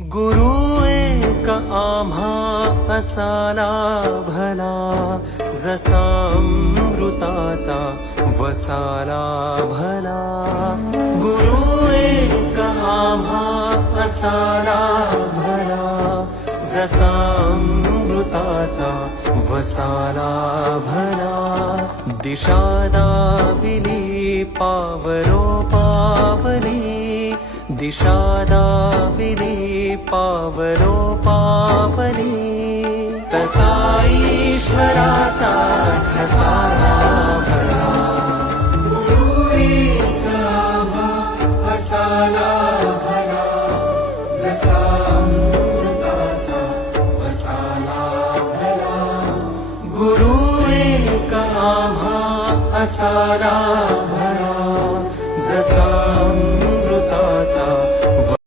गुरु एक आम्हा असाला भला, जसा अमृताचा वसाला भला. गुरु एक आम्हा असाला भला, जसा अमृताचा वसाला भला. दिशा दाविली पावलो पावली, दिशा दाविली पावलो पावली. तसा ईश्वराचा ठसाला भला. गुरु एक आम्हा असाला भला, जसा अमृताचा वसाला भला. गुरु एक आम्हा असाला भला, जसा